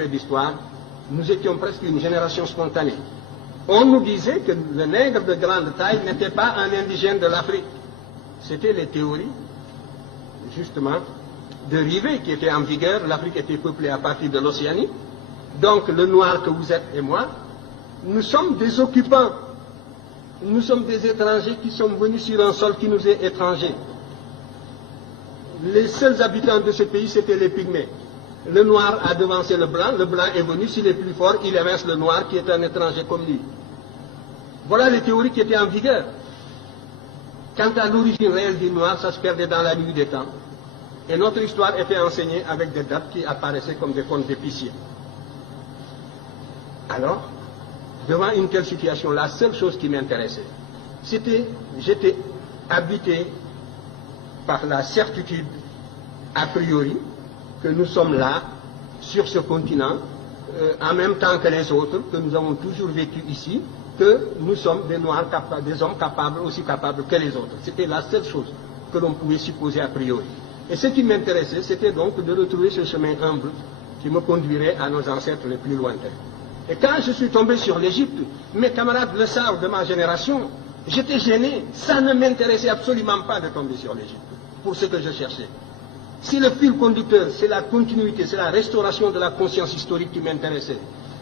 peu d'histoire, nous étions presque une génération spontanée. On nous disait que le nègre de grande taille n'était pas un indigène de l'Afrique. C'était les théories, justement, de Rivet qui étaient en vigueur. L'Afrique était peuplée à partir de l'Océanie. Donc le noir que vous êtes et moi, nous sommes des occupants. Nous sommes des étrangers qui sont venus sur un sol qui nous est étranger. Les seuls habitants de ce pays, c'était les pygmées. Le noir a devancé le blanc est venu, s'il est plus fort, il évince le noir qui est un étranger comme lui. Voilà les théories qui étaient en vigueur. Quant à l'origine réelle du noir, ça se perdait dans la nuit des temps. Et notre histoire était enseignée avec des dates qui apparaissaient comme des contes d'épiciers. Alors, devant une telle situation, la seule chose qui m'intéressait, j'étais habité par la certitude, a priori, que nous sommes là, sur ce continent, en même temps que les autres, que nous avons toujours vécu ici, que nous sommes des Noirs, des hommes capables, aussi capables que les autres. C'était la seule chose que l'on pouvait supposer a priori. Et ce qui m'intéressait, c'était donc de retrouver ce chemin humble qui me conduirait à nos ancêtres les plus lointains. Et quand je suis tombé sur l'Égypte, mes camarades le savent de ma génération, j'étais gêné, ça ne m'intéressait absolument pas de tomber sur l'Égypte, pour ce que je cherchais. Si le fil conducteur, c'est la continuité, c'est la restauration de la conscience historique qui m'intéressait,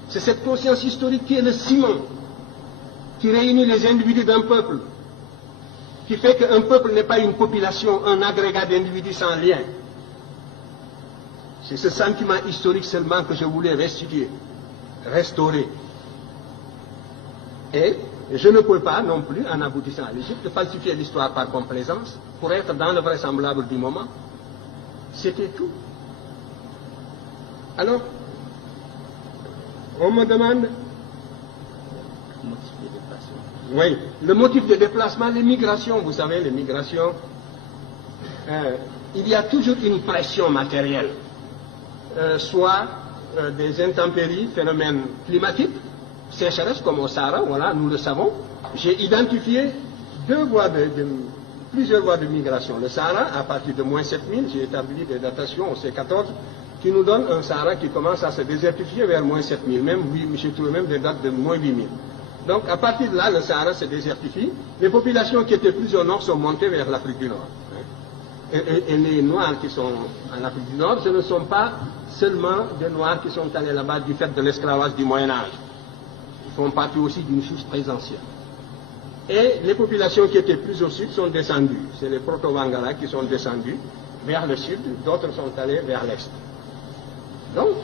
c'est cette conscience historique qui est le ciment, qui réunit les individus d'un peuple, qui fait qu'un peuple n'est pas une population, un agrégat d'individus sans lien. C'est ce sentiment historique seulement que je voulais restituer, restaurer. Et je ne peux pas non plus, en aboutissant à l'Égypte, falsifier l'histoire par complaisance pour être dans le vraisemblable du moment. C'était tout. Alors, on me demande... Oui, le motif de déplacement, les migrations, vous savez, les migrations, il y a toujours une pression matérielle, soit des intempéries, phénomènes climatiques, sécheresse comme au Sahara, voilà, nous le savons. J'ai identifié plusieurs voies de migration. Le Sahara, à partir de moins 7000, j'ai établi des datations au C14, qui nous donnent un Sahara qui commence à se désertifier vers moins 7000, même, j'ai trouvé même des dates de moins 8000. Donc, à partir de là, le Sahara se désertifie. Les populations qui étaient plus au nord sont montées vers l'Afrique du Nord. Et les Noirs qui sont en Afrique du Nord, ce ne sont pas seulement des Noirs qui sont allés là-bas du fait de l'esclavage du Moyen-Âge. Ils font partie aussi d'une source très ancienne. Et les populations qui étaient plus au sud sont descendues. C'est les Proto-Wangara qui sont descendus vers le sud, d'autres sont allés vers l'est. Donc,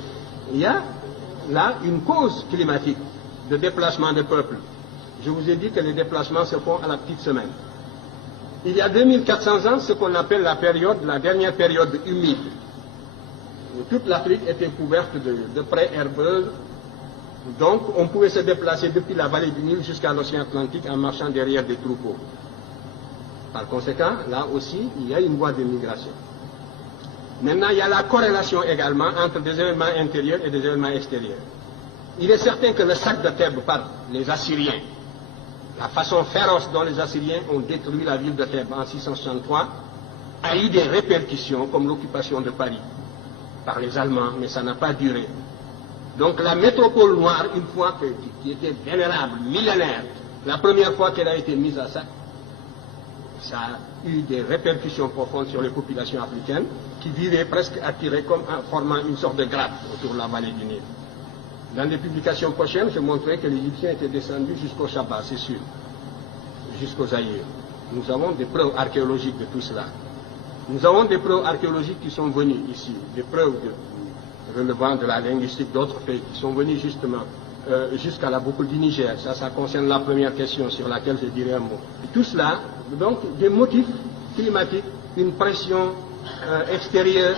il y a là une cause climatique de déplacement de peuples. Je vous ai dit que les déplacements se font à la petite semaine. Il y a 2400 ans, ce qu'on appelle la dernière période humide. Toute l'Afrique était couverte de prés herbeuses. Donc, on pouvait se déplacer depuis la vallée du Nil jusqu'à l'océan Atlantique en marchant derrière des troupeaux. Par conséquent, là aussi, il y a une voie de migration. Maintenant, il y a la corrélation également entre des événements intérieurs et des événements extérieurs. Il est certain que le sac de Thèbes par les Assyriens, la façon féroce dont les Assyriens ont détruit la ville de Thèbes en 663, a eu des répercussions comme l'occupation de Paris par les Allemands, mais ça n'a pas duré. Donc la métropole noire, une fois qui était vénérable, millénaire, la première fois qu'elle a été mise à sac, ça a eu des répercussions profondes sur les populations africaines qui vivaient presque attirées comme en formant une sorte de grappe autour de la vallée du Nil. Dans les publications prochaines, je montrerai que les Égyptiens étaient descendus jusqu'au Shabbat, c'est sûr, jusqu'aux Zaïre. Nous avons des preuves archéologiques de tout cela. Nous avons des preuves archéologiques qui sont venues ici, des preuves relevant de la linguistique d'autres pays qui sont venus justement jusqu'à la boucle du Niger. Ça concerne la première question sur laquelle je dirai un mot. Et tout cela, donc, des motifs climatiques, une pression extérieure,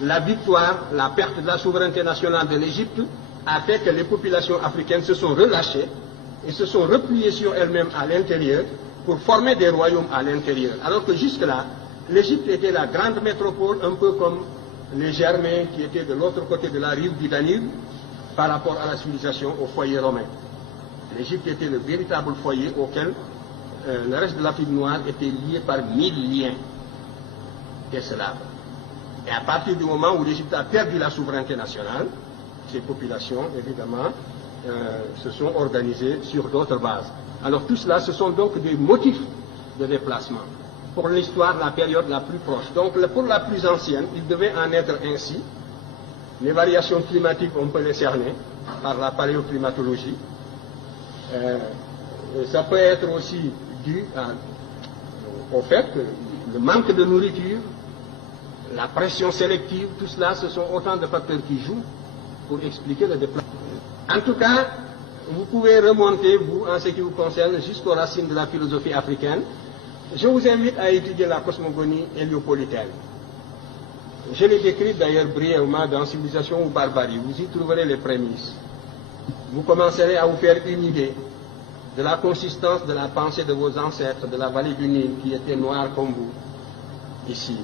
la victoire, la perte de la souveraineté nationale de l'Égypte a fait que les populations africaines se sont relâchées et se sont repliées sur elles-mêmes à l'intérieur pour former des royaumes à l'intérieur. Alors que jusque-là, l'Égypte était la grande métropole, un peu comme les Germains qui étaient de l'autre côté de la rive du Danube par rapport à la civilisation, au foyer romain. L'Égypte était le véritable foyer auquel le reste de l'Afrique noire était lié par 1000 liens d'esclaves. Et à partir du moment où l'Égypte a perdu la souveraineté nationale, ces populations, évidemment, se sont organisées sur d'autres bases. Alors tout cela, ce sont donc des motifs de déplacement. Pour l'histoire, la période la plus proche. Donc pour la plus ancienne, il devait en être ainsi. Les variations climatiques, on peut les cerner par la paléoclimatologie. Ça peut être aussi dû au fait que le manque de nourriture, la pression sélective, tout cela, ce sont autant de facteurs qui jouent pour expliquer le déplacement. En tout cas, vous pouvez remonter, vous, en ce qui vous concerne, jusqu'aux racines de la philosophie africaine. Je vous invite à étudier la cosmogonie héliopolitaine. Je l'ai décrite d'ailleurs brièvement dans Civilisation ou Barbarie. Vous y trouverez les prémices. Vous commencerez à vous faire une idée de la consistance de la pensée de vos ancêtres de la vallée du Nil, qui étaient noirs comme vous, ici.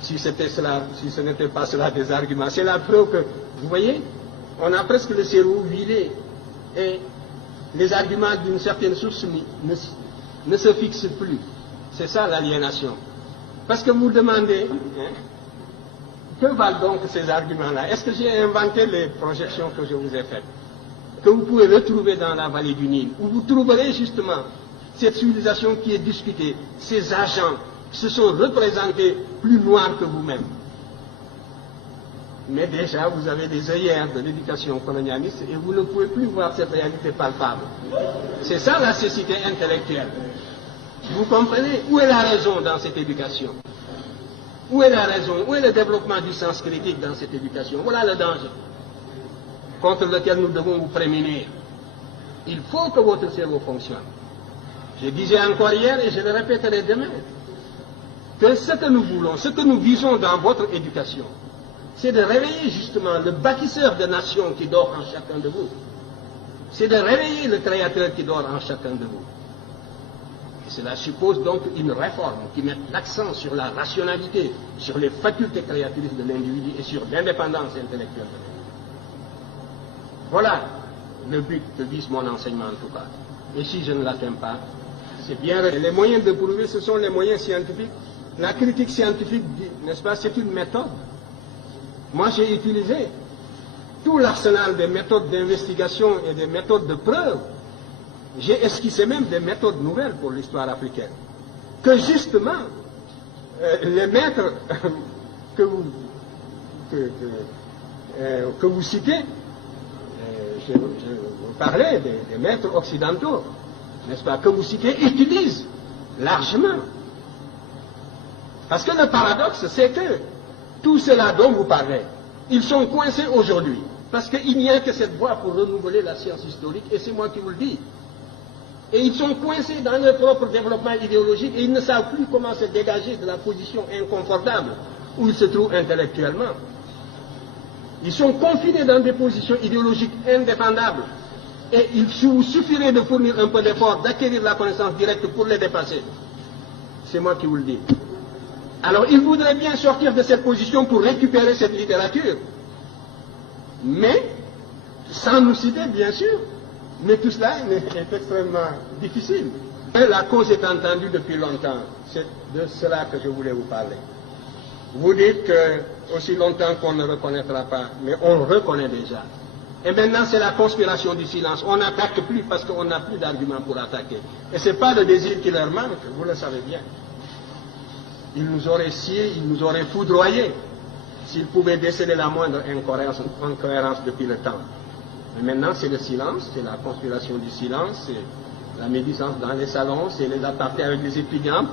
Si c'était cela, si ce n'était pas cela des arguments, c'est la preuve que, vous voyez, on a presque le cerveau vidé et les arguments d'une certaine source ne se fixent plus. C'est ça l'aliénation. Parce que vous demandez, que valent donc ces arguments-là? Est-ce que j'ai inventé les projections que je vous ai faites, que vous pouvez retrouver dans la vallée du Nil, où vous trouverez justement cette civilisation qui est discutée, ces agents qui se sont représentés plus noirs que vous-même. Mais déjà, vous avez des œillères de l'éducation colonialiste et vous ne pouvez plus voir cette réalité palpable. C'est ça la cécité intellectuelle. Vous comprenez? Où est la raison dans cette éducation? Où est la raison? Où est le développement du sens critique dans cette éducation? Voilà le danger contre lequel nous devons vous prémunir. Il faut que votre cerveau fonctionne. Je disais encore hier et je le répéterai demain, que ce que nous voulons, ce que nous visons dans votre éducation, c'est de réveiller justement le bâtisseur de nations qui dort en chacun de vous. C'est de réveiller le créateur qui dort en chacun de vous. Et cela suppose donc une réforme qui mette l'accent sur la rationalité, sur les facultés créatrices de l'individu et sur l'indépendance intellectuelle de l'individu. Voilà le but que vise mon enseignement en tout cas. Et si je ne l'atteins pas, c'est bien. Les moyens de prouver, ce sont les moyens scientifiques. La critique scientifique, n'est-ce pas, c'est une méthode. Moi, j'ai utilisé tout l'arsenal des méthodes d'investigation et des méthodes de preuve. J'ai esquissé même des méthodes nouvelles pour l'histoire africaine. Que justement, les maîtres que vous citez, je vous parlais des maîtres occidentaux, n'est-ce pas, que vous citez, utilisent largement. Parce que le paradoxe, c'est que tout cela dont vous parlez, ils sont coincés aujourd'hui. Parce qu'il n'y a que cette voie pour renouveler la science historique, et c'est moi qui vous le dis. Et ils sont coincés dans leur propre développement idéologique, et ils ne savent plus comment se dégager de la position inconfortable où ils se trouvent intellectuellement. Ils sont confinés dans des positions idéologiques indéfendables. Et il vous suffirait de fournir un peu d'effort, d'acquérir la connaissance directe pour les dépasser. C'est moi qui vous le dis. Alors, ils voudraient bien sortir de cette position pour récupérer cette littérature. Mais, sans nous citer, bien sûr. Mais tout cela est extrêmement difficile. Et la cause est entendue depuis longtemps. C'est de cela que je voulais vous parler. Vous dites que aussi longtemps qu'on ne reconnaîtra pas, mais on reconnaît déjà. Et maintenant, c'est la conspiration du silence. On n'attaque plus parce qu'on n'a plus d'arguments pour attaquer. Et ce n'est pas le désir qui leur manque, vous le savez bien. Ils nous auraient sciés, ils nous auraient foudroyés s'ils pouvaient déceler la moindre incohérence depuis le temps. Mais maintenant, c'est le silence, c'est la conspiration du silence, c'est la médisance dans les salons, c'est les apartés avec les étudiants.